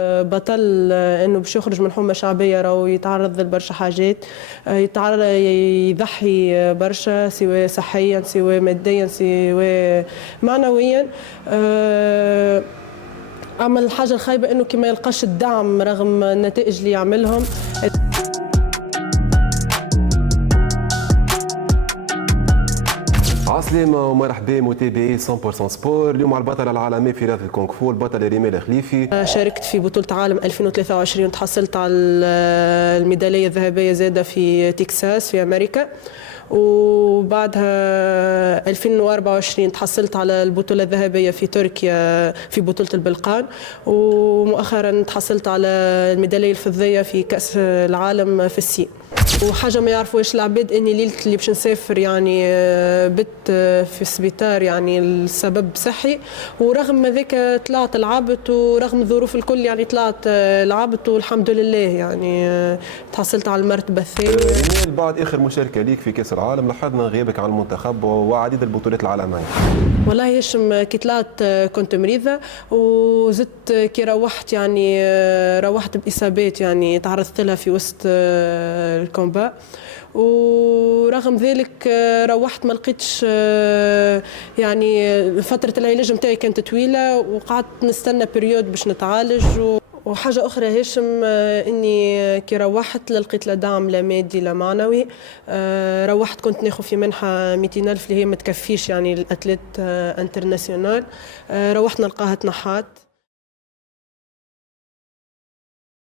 بطل انه باش يخرج من حمى شعبيه راهو يتعرض لبرشا حاجات، يتعرض يضحي برشا سواء صحيا سواء ماديا سواء معنويا. اما الحاجه الخايبه انه كي ما يلقاش الدعم رغم النتائج اللي يعملهم. عسلامة ومرحبا متابعي 100% سبور. اليوم على البطل العالمي في رياضة الكونغ فو البطل ريمال خليفي. شاركت في بطولة عالم 2023 وتحصلت على الميدالية الذهبية زادة في تكساس في أمريكا، وبعدها 2024 تحصلت على البطولة الذهبية في تركيا في بطولة البلقان، ومؤخرا تحصلت على الميدالية الفضية في كأس العالم في الصين. وحاجه ما يعرفوش العباد اني ليله اللي باش نسافر يعني بت في السبيطار يعني السبب صحي، ورغم ذاك طلعت لعبت ورغم الظروف الكل يعني طلعت لعبت والحمد لله يعني تحصلت على المرتبه الثانيه. بعد اخر مشاركه ليك في كاس العالم لاحظنا غيابك عن المنتخب وعديد البطولات العالميه. والله هشام كي طلعت كنت مريضه وزدت كي روحت يعني روحت باصابات يعني تعرضت لها في وسط الكومبا، ورغم ذلك روحت ما لقيتش يعني فتره العلاج نتاعي كانت طويله وقعدت نستنى بريود باش نتعالج. وحاجة أخرى هاشم إني كي روحت لقيت لا دعم لا مادي لا معنوي. روحت كنت ناخذ في منحة 200,000 اللي هي ما تكفيش يعني الأتليت انترناسيونال. روحت نلقاها تنحات.